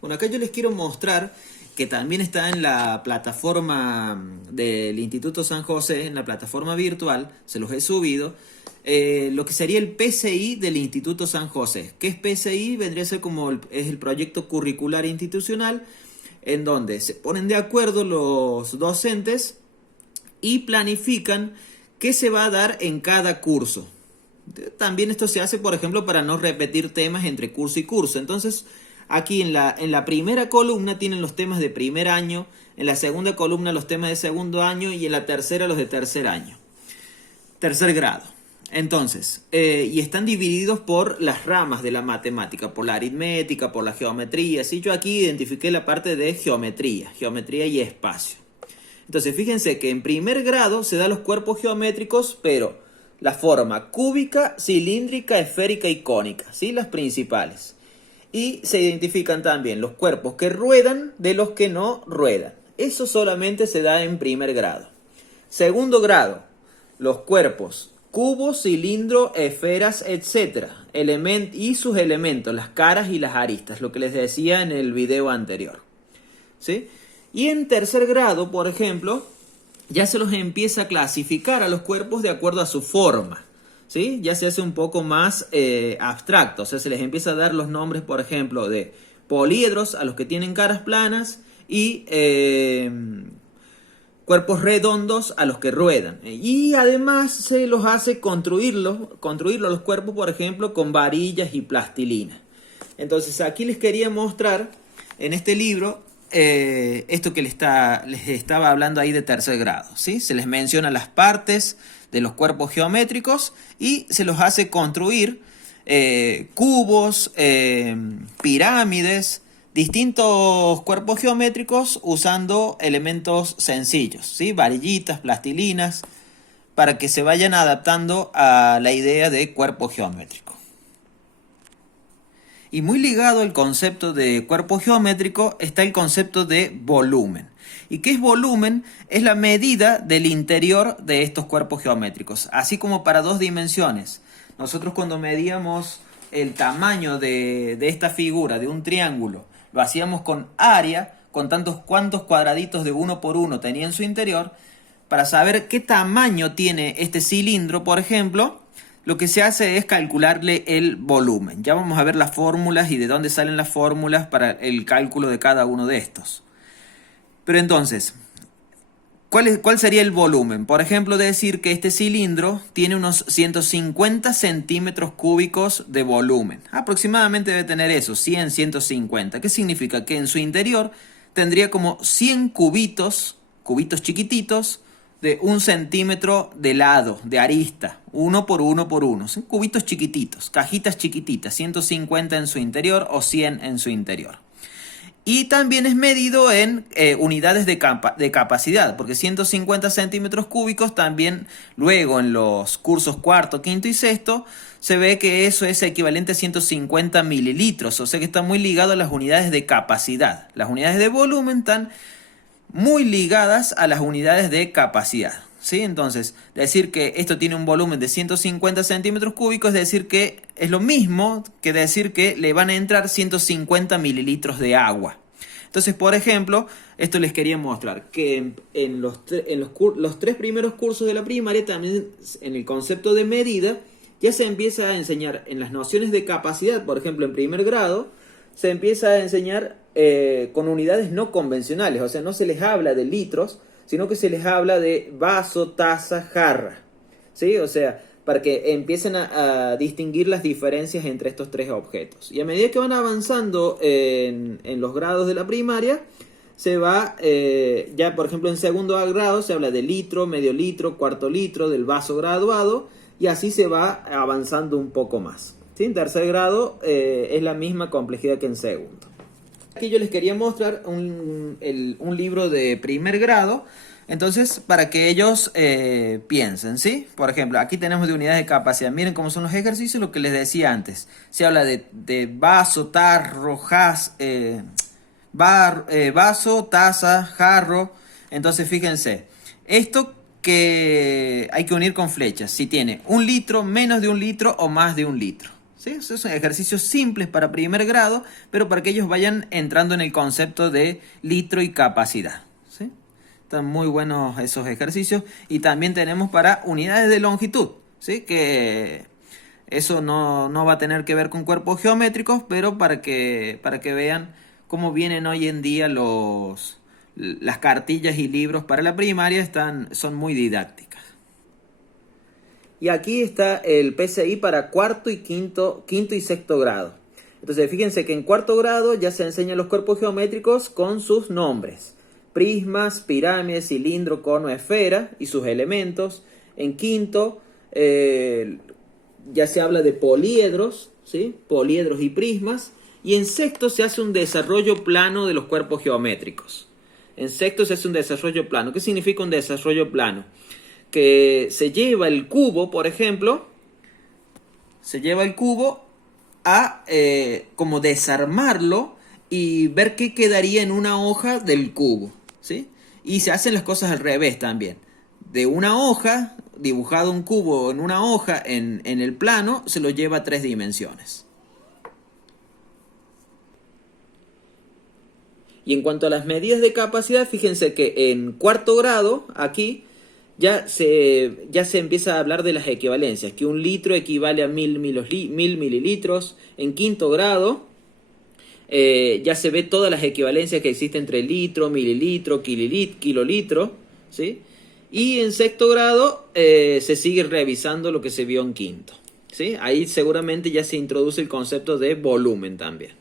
Bueno, acá yo les quiero mostrar que también está en la plataforma del Instituto San José, en la plataforma virtual, se los he subido, lo que sería el PCI del Instituto San José. ¿Qué es PCI? Vendría a ser como es el proyecto curricular institucional, en donde se ponen de acuerdo los docentes y planifican qué se va a dar en cada curso. También esto se hace, por ejemplo, para no repetir temas entre curso y curso. Entonces, aquí en la primera columna tienen los temas de primer año, en la segunda columna los temas de segundo año y en la tercera los de tercer año, tercer grado. Entonces, y están divididos por las ramas de la matemática, por la aritmética, por la geometría. ¿Sí? Yo aquí identifiqué la parte de geometría y espacio. Entonces, fíjense que en primer grado se dan los cuerpos geométricos, pero la forma cúbica, cilíndrica, esférica y cónica, ¿sí? Las principales. Y se identifican también los cuerpos que ruedan de los que no ruedan. Eso solamente se da en primer grado. Segundo grado, los cuerpos cubos, cilindros, esferas, etc. Y sus elementos, las caras y las aristas, lo que les decía en el video anterior. ¿Sí? Y en tercer grado, por ejemplo, ya se los empieza a clasificar a los cuerpos de acuerdo a su forma. ¿Sí? Ya se hace un poco más abstracto. O sea, se les empieza a dar los nombres, por ejemplo, de poliedros a los que tienen caras planas y cuerpos redondos a los que ruedan. Y además se los hace construirlo los cuerpos, por ejemplo, con varillas y plastilina. Entonces, aquí les quería mostrar en este libro esto que les estaba hablando ahí de tercer grado, ¿sí? Se les menciona las partes de los cuerpos geométricos y se los hace construir cubos, pirámides, distintos cuerpos geométricos usando elementos sencillos, ¿sí? Varillitas, plastilinas, para que se vayan adaptando a la idea de cuerpo geométrico. Y muy ligado al concepto de cuerpo geométrico está el concepto de volumen. ¿Y qué es volumen? Es la medida del interior de estos cuerpos geométricos, así como para dos dimensiones. Nosotros cuando medíamos el tamaño de esta figura, de un triángulo, lo hacíamos con área, con cuántos cuadraditos de 1 por 1 tenía en su interior, para saber qué tamaño tiene este cilindro, por ejemplo. Lo que se hace es calcularle el volumen. Ya vamos a ver las fórmulas y de dónde salen las fórmulas para el cálculo de cada uno de estos. Pero entonces, ¿cuál sería el volumen? Por ejemplo, decir que este cilindro tiene unos 150 centímetros cúbicos de volumen. Aproximadamente debe tener eso, 100, 150. ¿Qué significa? Que en su interior tendría como 100 cubitos chiquititos, de 1 centímetro de lado, de arista, 1 por 1 por 1. Son cubitos chiquititos, cajitas chiquititas, 150 en su interior o 100 en su interior. Y también es medido en unidades de capacidad, porque 150 centímetros cúbicos también luego en los cursos cuarto, quinto y sexto se ve que eso es equivalente a 150 mililitros, o sea que está muy ligado a las unidades de capacidad. Las unidades de volumen están muy ligadas a las unidades de capacidad, ¿sí? Entonces, decir que esto tiene un volumen de 150 centímetros cúbicos es decir que es lo mismo que decir que le van a entrar 150 mililitros de agua. Entonces, por ejemplo, esto les quería mostrar que en los 3 primeros cursos de la primaria, también en el concepto de medida, ya se empieza a enseñar en las nociones de capacidad. Por ejemplo, en primer grado se empieza a enseñar con unidades no convencionales, o sea, no se les habla de litros, sino que se les habla de vaso, taza, jarra, ¿sí? O sea, para que empiecen a distinguir las diferencias entre estos tres objetos. Y a medida que van avanzando en los grados de la primaria, se va, ya por ejemplo en segundo grado se habla de litro, medio litro, cuarto litro, del vaso graduado, y así se va avanzando un poco más. ¿Sí? En tercer grado es la misma complejidad que en segundo. Aquí yo les quería mostrar un libro de primer grado, entonces para que ellos piensen, ¿sí? Por ejemplo, aquí tenemos de unidades de capacidad. Miren cómo son los ejercicios, lo que les decía antes. Se habla de vaso, tarro, vaso, taza, jarro. Entonces fíjense, esto que hay que unir con flechas, si tiene 1 litro, menos de 1 litro o más de 1 litro. ¿sí? Esos son ejercicios simples para primer grado, pero para que ellos vayan entrando en el concepto de litro y capacidad, ¿sí? Están muy buenos esos ejercicios. Y también tenemos para unidades de longitud, ¿sí? Que eso no va a tener que ver con cuerpos geométricos, pero para que vean cómo vienen hoy en día las cartillas y libros para la primaria, son muy didácticas. Y aquí está el PCI para quinto y sexto grado. Entonces fíjense que en cuarto grado ya se enseñan los cuerpos geométricos con sus nombres: prismas, pirámides, cilindro, cono, esfera y sus elementos. En quinto ya se habla de poliedros, ¿sí? Poliedros y prismas. Y en sexto se hace un desarrollo plano de los cuerpos geométricos. En sexto se hace un desarrollo plano. ¿Qué significa un desarrollo plano? Que se lleva el cubo, por ejemplo, se lleva el cubo a como desarmarlo y ver qué quedaría en una hoja del cubo, ¿sí? Y se hacen las cosas al revés también. De una hoja, dibujado un cubo en una hoja en el plano, se lo lleva a 3 dimensiones. Y en cuanto a las medidas de capacidad, fíjense que en cuarto grado, aquí, ya se empieza a hablar de las equivalencias, que un litro equivale a 1000 mililitros. En quinto grado ya se ve todas las equivalencias que existen entre litro, mililitro, kilolitro, ¿sí? Y en sexto grado se sigue revisando lo que se vio en quinto, ¿sí? Ahí seguramente ya se introduce el concepto de volumen también.